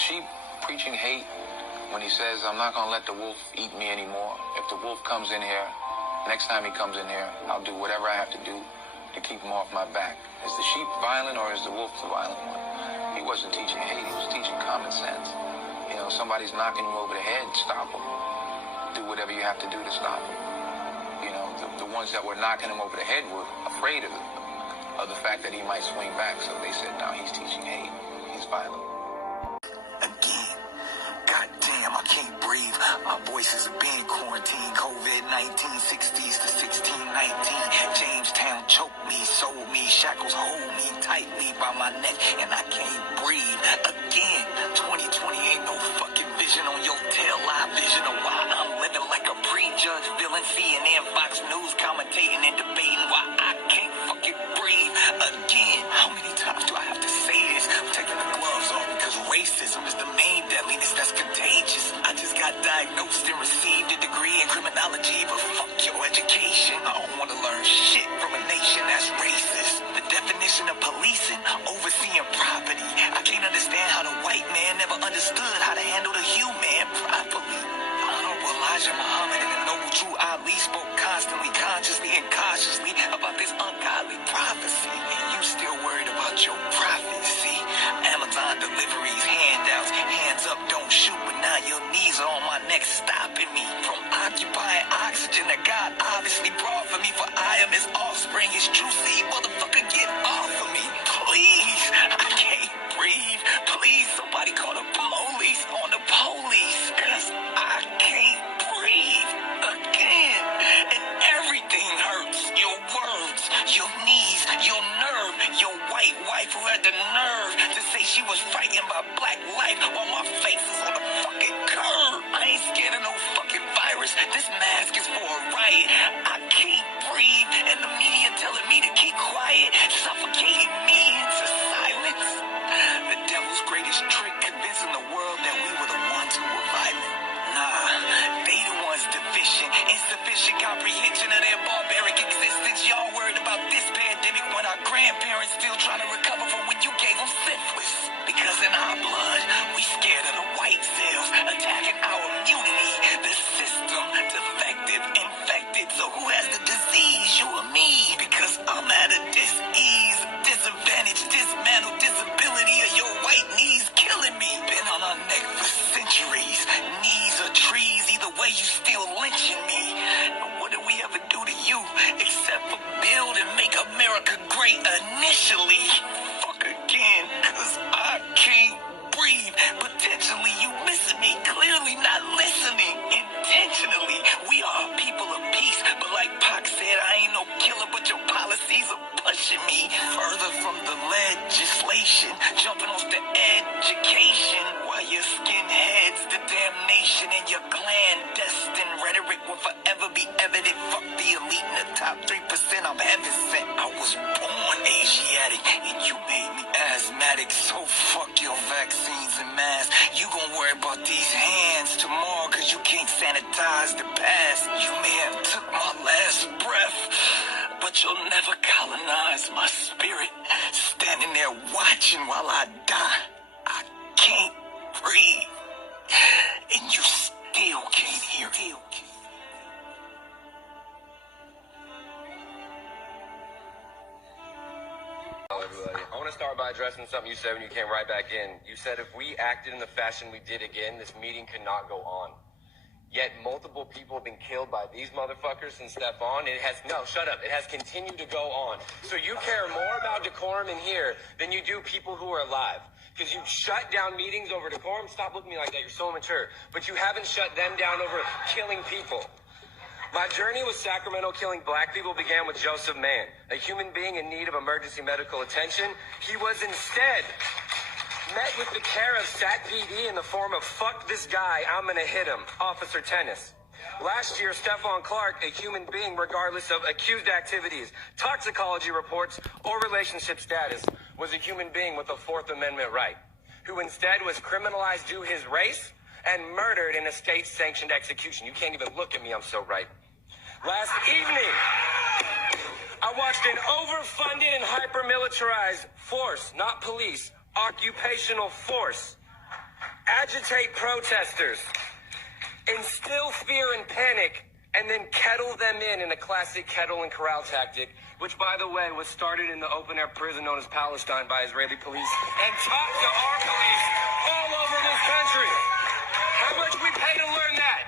sheep preaching hate when he says, I'm not going to let the wolf eat me anymore? If the wolf comes in here, next time he comes in here, I'll do whatever I have to do to keep him off my back. Is the sheep violent or is the wolf the violent one? He wasn't teaching hate. He was teaching common sense. You know, somebody's knocking you over the head, stop them. Do whatever you have to do to stop them. You know, the ones that were knocking him over the head were afraid of the fact that he might swing back. So they said, no, he's teaching hate. He's violent. Again, goddamn, I can't breathe. My voices have been quarantined. COVID-19, 60s to 1619. Jamestown choked me, sold me, shackles hold me tightly by my neck, and I can't breathe. Again, 2020 ain't no fucking vision on your tail, live vision of why I'm living like a prejudged villain. CNN, Fox News commentating and debating why I can't fucking breathe. Again, how many times do I have to say this? I'm taking the gloves off because racism is the main deadliness that's contagious. I just got diagnosed and received a degree in criminology, but fuck your education. I don't want to learn shit from a nation that's racist. The definition of policing, overseeing property. I can't understand how the white man never understood how to handle the human properly. Honorable Elijah Muhammad and the noble true Ali spoke constantly, consciously, and cautiously about this ungodly prophecy. And you still worried about your prophecy. Amazon deliveries, handouts, hands up, don't shoot, but now your knees are on my neck, stopping me from occupying oxygen that God obviously brought for me, for I am his offspring, his true seed. Motherfucker, get off of me, please. I can't breathe. Please, somebody call the police on the police, cause I can't breathe again. And everything hurts. Your words, your knees, your nerve, your white wife who had the nerve to say she was fighting my black life while my face is on the fucking curb. I ain't scared of no fucking virus. This mask is for a riot. I can't breathe, and the media telling me to keep quiet, suffocating me into silence. The devil's greatest trick, convincing the world that we were the ones who were violent. Nah, they the ones deficient, insufficient comprehension of their barbaric existence. Y'all worried about this pandemic when our grandparents still trying to recover from when you gave them syphilis. Because in our blood, we scared of the white cells attacking our immunity. The system, defective, infected. So who has the disease, you or me? Because I'm at a dis-ease, disadvantage, dismantle, disability of your white knees killing me. Been on our neck for centuries. Knees are trees, either way you still lynching me. And what did we ever do to you except for build and make America great initially? Fuck again, cause I can't breathe. Potentially you missing me, clearly not listening. Intentionally, we are a people of peace, but like Pac said, I ain't no killer, but your policies are pushing me further from the legislation, jumping off the education, while your skinheads, the damnation in your clandestine rhetoric will forever be evident. Fuck the elite in the top 3%, I'm heaven sent. I was born Asiatic, and you made me asthmatic, so fuck your vaccines and masks. You gon' worry about these hands tomorrow, cause you can't sanitize the past. You may have took my last breath, but you'll never colonize my spirit. Standing there watching while I die. I can't breathe, and you still can't hear it. Hello, everybody. I want to start by addressing something you said when you came right back in. You said if we acted in the fashion we did again, this meeting could not go on. Yet multiple people have been killed by these motherfuckers and Stephon. It has, no, shut up. It has continued to go on. So you care more about decorum in here than you do people who are alive. Because you shut down meetings over decorum. Stop looking at me like that. You're so immature. But you haven't shut them down over killing people. My journey with Sacramento killing black people began with Joseph Mann, a human being in need of emergency medical attention. He was instead met with the care of SAT PD in the form of "fuck this guy, I'm gonna hit him," Officer Tennis. Last year, Stephon Clark, a human being regardless of accused activities, toxicology reports, or relationship status, was a human being with a Fourth Amendment right, who instead was criminalized due to his race and murdered in a state-sanctioned execution. You can't even look at me, I'm so right. Last evening, I watched an overfunded and hyper-militarized force, not police, occupational force, agitate protesters, instill fear and panic, and then kettle them in a classic kettle and corral tactic, which, by the way, was started in the open-air prison known as Palestine by Israeli police and taught to our police all over this country. How much we pay to learn that?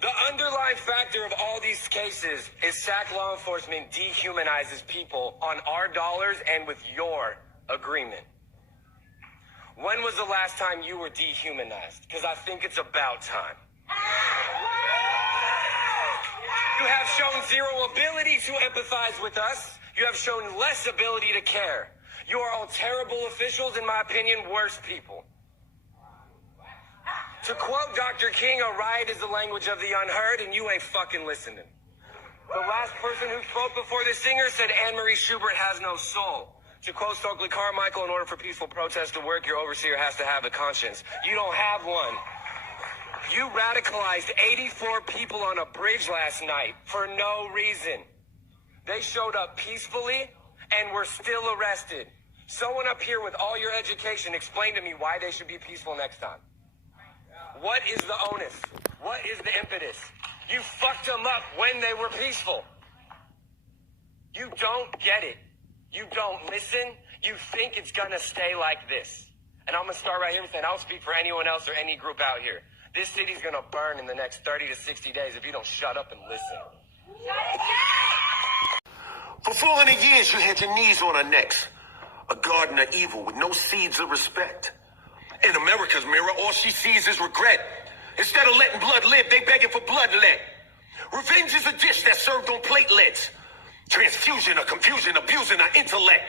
The underlying factor of all these cases is SAC law enforcement dehumanizes people on our dollars and with your agreement. When was the last time you were dehumanized? Because I think it's about time. You have shown zero ability to empathize with us. You have shown less ability to care. You are all terrible officials, in my opinion, worse people. To quote Dr. King, a riot is the language of the unheard, and you ain't fucking listening. The last person who spoke before the singer said Anne-Marie Schubert has no soul. To quote Stokely Carmichael, in order for peaceful protest to work, your overseer has to have a conscience. You don't have one. You radicalized 84 people on a bridge last night for no reason. They showed up peacefully and were still arrested. Someone up here with all your education, explain to me why they should be peaceful next time. What is the onus? What is the impetus? You fucked them up when they were peaceful. You don't get it. You don't listen. You think it's gonna stay like this. And I'm gonna start right here with saying, I don't speak for anyone else or any group out here. This city's gonna burn in the next 30 to 60 days if you don't shut up and listen. For 400 years, you had your knees on our necks. A garden of evil with no seeds of respect. In America's mirror, all she sees is regret. Instead of letting blood live, they begging for bloodlet. Revenge is a dish that's served on platelets. Transfusion of confusion, abusing our intellect.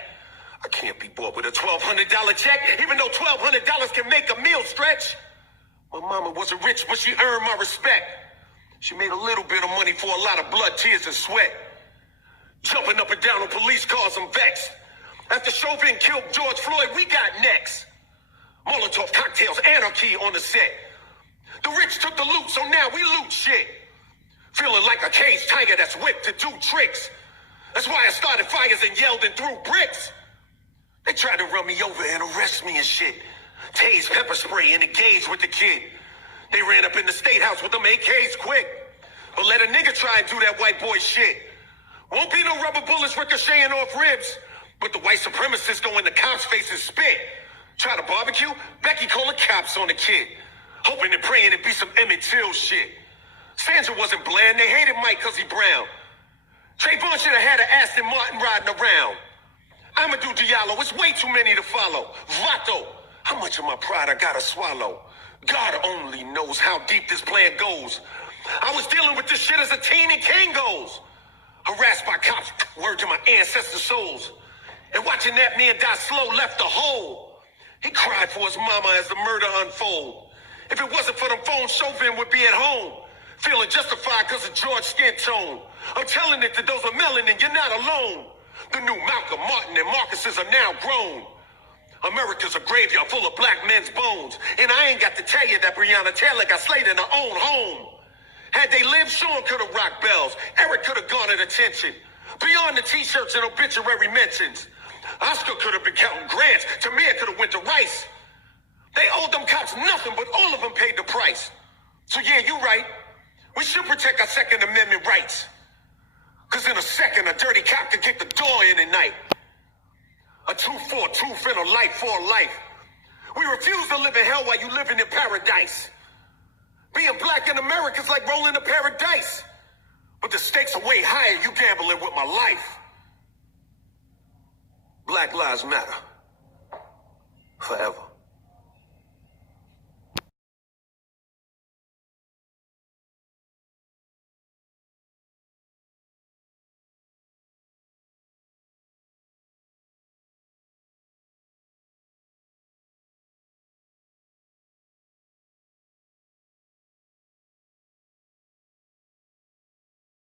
I can't be bought with a $1,200 check, even though $1,200 can make a meal stretch. My mama wasn't rich, but she earned my respect. She made a little bit of money for a lot of blood, tears, and sweat. Jumping up and down on police cars, I'm vexed. After Chauvin killed George Floyd, we got next. Molotov cocktails, anarchy on the set. The rich took the loot, so now we loot shit. Feeling like a caged tiger that's whipped to do tricks. That's why I started fires and yelled and threw bricks. They tried to run me over and arrest me and shit. Tase, pepper spray, and engage with the kid. They ran up in the state house with them AKs quick. But let a nigga try and do that white boy shit. Won't be no rubber bullets ricocheting off ribs. But the white supremacists go in the cops' faces spit. Try to barbecue, Becky calling cops on the kid. Hoping and praying it'd be some Emmett Till shit. Sandra wasn't bland, they hated Mike cause he brown. Trayvon should have had an Aston Martin riding around. Amadou Diallo, it's way too many to follow. Vato, how much of my pride I gotta swallow? God only knows how deep this plan goes. I was dealing with this shit as a teen in Kangos. Harassed by cops, word to my ancestor souls. And watching that man die slow left a hole. He cried for his mama as the murder unfold. If it wasn't for them phones, Chauvin would be at home. Feeling justified because of George's skin tone. I'm telling it to those with melanin, you're not alone. The new Malcolm, Martin, and Marcuses are now grown. America's a graveyard full of black men's bones. And I ain't got to tell you that Breonna Taylor got slayed in her own home. Had they lived, Sean could have rocked bells. Eric could have garnered attention. Beyond the t-shirts and obituary mentions. Oscar could have been counting grants. Tamir could have went to Rice. They owed them cops nothing, but all of them paid the price. So yeah, you're right. We should protect our Second Amendment rights. Because in a second, a dirty cop could kick the door in at night. A 2-4, truth and a life for a life. We refuse to live in hell while you living in paradise. Being black in America is like rolling a paradise. But the stakes are way higher, you gambling with my life. Black Lives Matter. Forever.